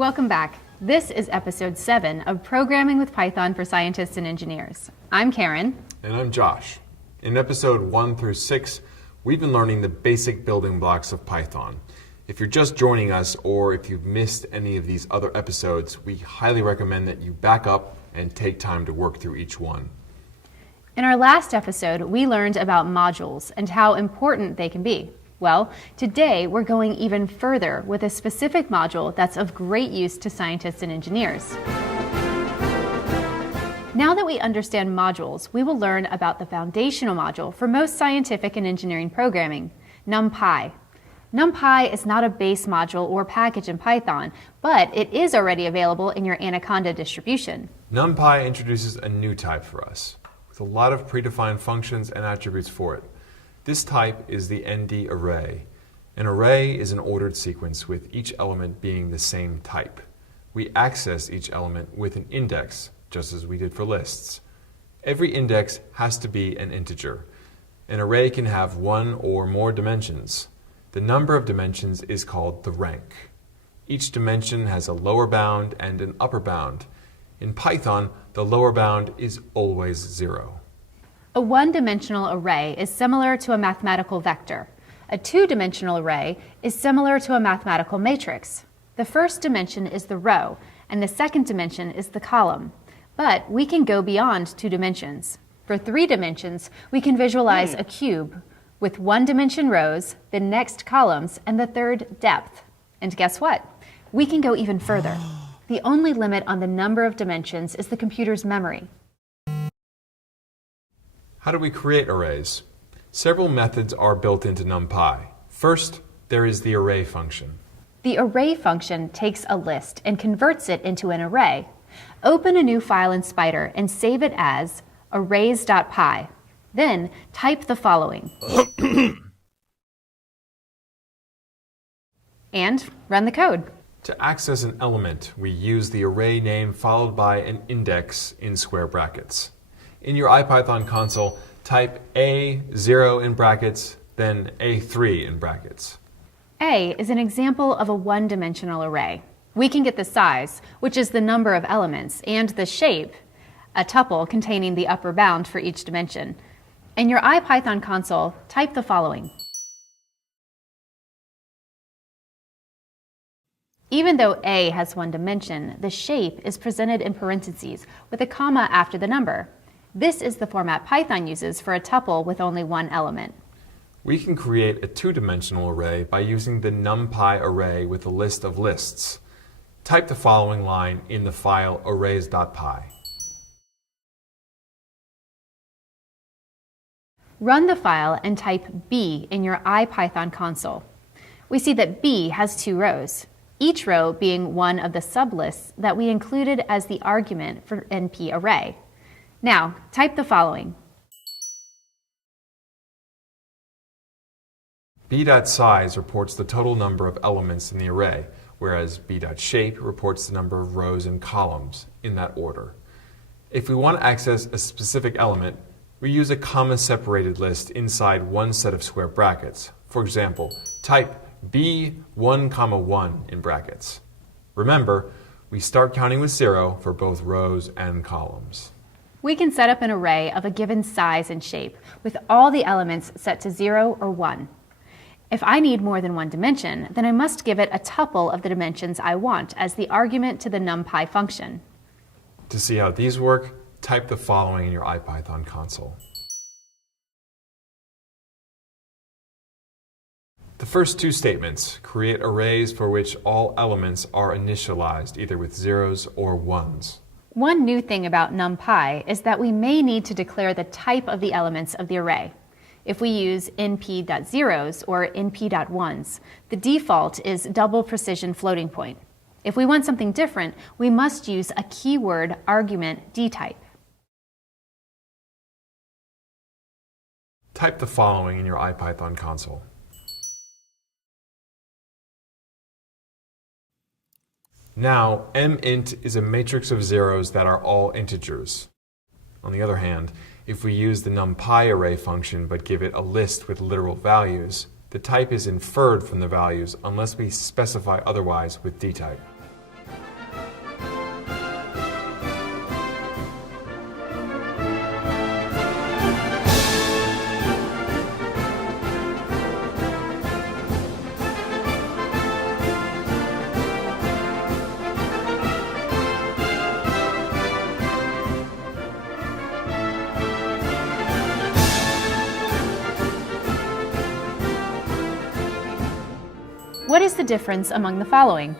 Welcome back. This is episode 7 of Programming with Python for Scientists and Engineers. I'm Karen. And I'm Josh. In episode 1 through 6, we've been learning the basic building blocks of Python. If you're just joining us, or if you've missed any of these other episodes, we highly recommend that you back up and take time to work through each one. In our last episode, we learned about modules and how important they can be. Well, today we're going even further with a specific module that's of great use to scientists and engineers. Now that we understand modules, we will learn about the foundational module for most scientific and engineering programming, NumPy. NumPy is not a base module or package in Python, but it is already available in your Anaconda distribution. NumPy introduces a new type for us, with a lot of predefined functions and attributes for it. This type is the ND array. An array is an ordered sequence with each element being the same type. We access each element with an index, just as we did for lists. Every index has to be an integer. An array can have one or more dimensions. The number of dimensions is called the rank. Each dimension has a lower bound and an upper bound. In Python, the lower bound is always 0. A one-dimensional array is similar to a mathematical vector. A two-dimensional array is similar to a mathematical matrix. The first dimension is the row, and the second dimension is the column. But we can go beyond 2 dimensions. For 3 dimensions, we can visualize a cube with 1-dimension rows, the next columns, and the third depth. And guess what? We can go even further. The only limit on the number of dimensions is the computer's memory. How do we create arrays? Several methods are built into NumPy. First, there is the array function. The array function takes a list and converts it into an array. Open a new file in Spyder and save it as arrays.py. Then type the following. And run the code. To access an element, we use the array name followed by an index in square brackets. In your IPython console, type A0 in brackets, then A3 in brackets. A is an example of a one-dimensional array. We can get the size, which is the number of elements, and the shape, a tuple containing the upper bound for each dimension. In your IPython console, type the following. Even though A has 1 dimension, the shape is presented in parentheses with a comma after the number. This is the format Python uses for a tuple with only 1 element. We can create a 2-dimensional array by using the NumPy array with a list of lists. Type the following line in the file arrays.py. Run the file and type B in your IPython console. We see that B has 2 rows, each row being one of the sublists that we included as the argument for NP array. Now, type the following. B.size reports the total number of elements in the array, whereas B.shape reports the number of rows and columns in that order. If we want to access a specific element, we use a comma-separated list inside one set of square brackets. For example, type B1, 1 in brackets. Remember, we start counting with 0 for both rows and columns. We can set up an array of a given size and shape with all the elements set to 0 or 1. If I need more than 1 dimension, then I must give it a tuple of the dimensions I want as the argument to the NumPy function. To see how these work, type the following in your IPython console. The first 2 statements create arrays for which all elements are initialized either with 0s or 1s. One new thing about NumPy is that we may need to declare the type of the elements of the array. If we use np.zeros or np.ones, the default is double precision floating point. If we want something different, we must use a keyword argument dtype. Type the following in your IPython console. Now, mint is a matrix of zeros that are all integers. On the other hand, if we use the NumPy array function but give it a list with literal values, the type is inferred from the values unless we specify otherwise with dtype. What is the difference among the following?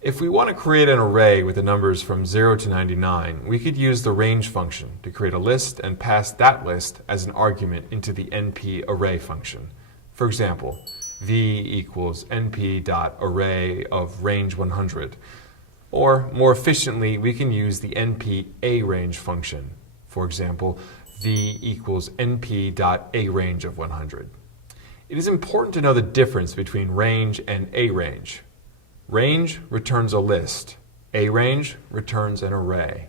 If we want to create an array with the numbers from 0 to 99, we could use the range function to create a list and pass that list as an argument into the np-array function. For example, v equals np.array of range 100. Or, more efficiently, we can use the np-arange function. For example, v equals np.arange of 100. It is important to know the difference between range and arange. Range returns a list. Arange returns an array.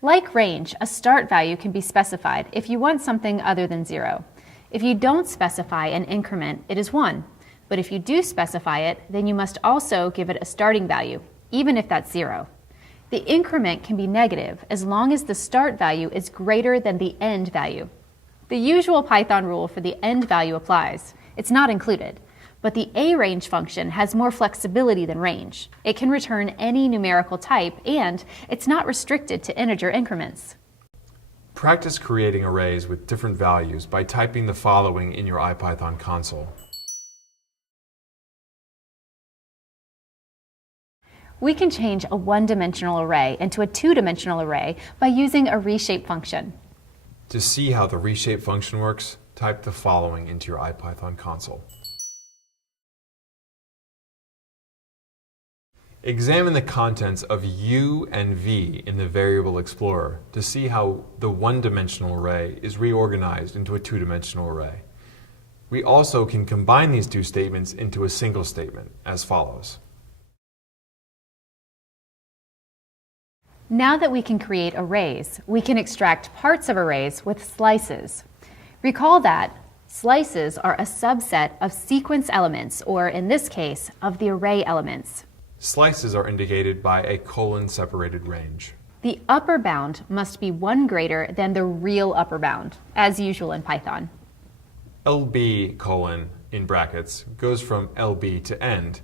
Like range, a start value can be specified if you want something other than 0. If you don't specify an increment, it is 1. But if you do specify it, then you must also give it a starting value, even if that's 0. The increment can be negative as long as the start value is greater than the end value. The usual Python rule for the end value applies. It's not included. But the arange function has more flexibility than range. It can return any numerical type, and it's not restricted to integer increments. Practice creating arrays with different values by typing the following in your IPython console. We can change a one-dimensional array into a two-dimensional array by using a reshape function. To see how the reshape function works, type the following into your IPython console. Examine the contents of U and V in the Variable Explorer to see how the one-dimensional array is reorganized into a two-dimensional array. We also can combine these two statements into a single statement, as follows. Now that we can create arrays, we can extract parts of arrays with slices. Recall that slices are a subset of sequence elements, or in this case, of the array elements. Slices are indicated by a colon-separated range. The upper bound must be 1 greater than the real upper bound, as usual in Python. LB colon in brackets goes from LB to end.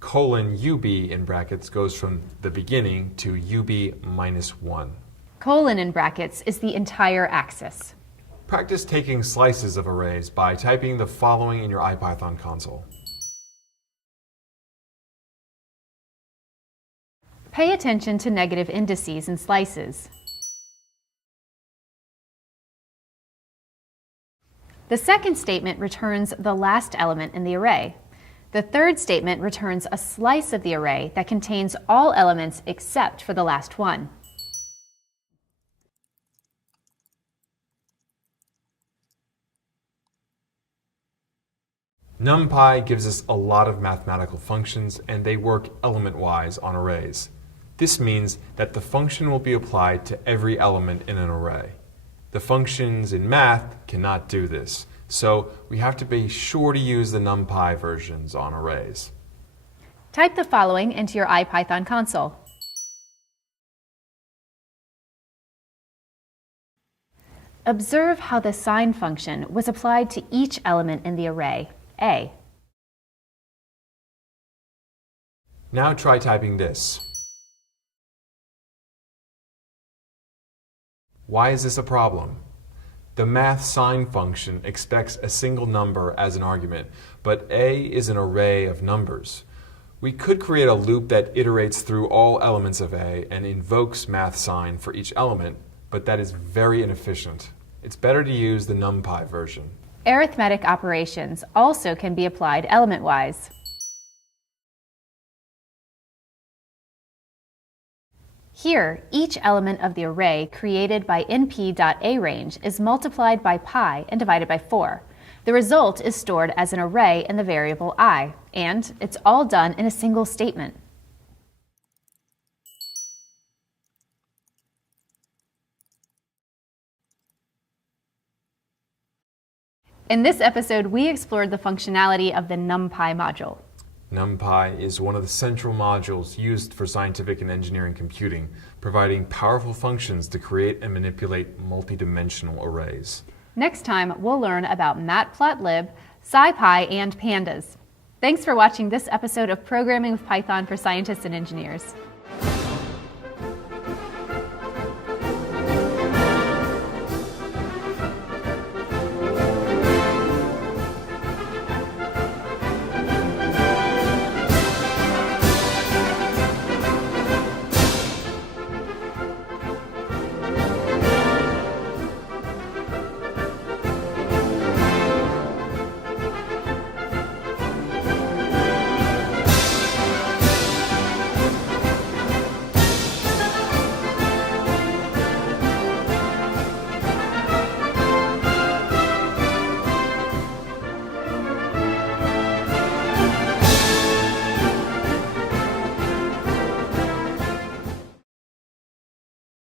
Colon UB in brackets goes from the beginning to UB minus 1. Colon in brackets is the entire axis. Practice taking slices of arrays by typing the following in your IPython console. Pay attention to negative indices and slices. The second statement returns the last element in the array. The third statement returns a slice of the array that contains all elements except for the last one. NumPy gives us a lot of mathematical functions, and they work element-wise on arrays. This means that the function will be applied to every element in an array. The functions in math cannot do this, so we have to be sure to use the NumPy versions on arrays. Type the following into your IPython console. Observe how the sign function was applied to each element in the array, A. Now try typing this. Why is this a problem? The math sign function expects a single number as an argument, but A is an array of numbers. We could create a loop that iterates through all elements of A and invokes math sign for each element, but that is very inefficient. It's better to use the NumPy version. Arithmetic operations also can be applied element-wise. Here, each element of the array created by np.arange is multiplied by pi and divided by 4. The result is stored as an array in the variable I, and it's all done in a single statement. In this episode, we explored the functionality of the NumPy module. NumPy is one of the central modules used for scientific and engineering computing, providing powerful functions to create and manipulate multidimensional arrays. Next time, we'll learn about Matplotlib, SciPy, and pandas. Thanks for watching this episode of Programming with Python for Scientists and Engineers.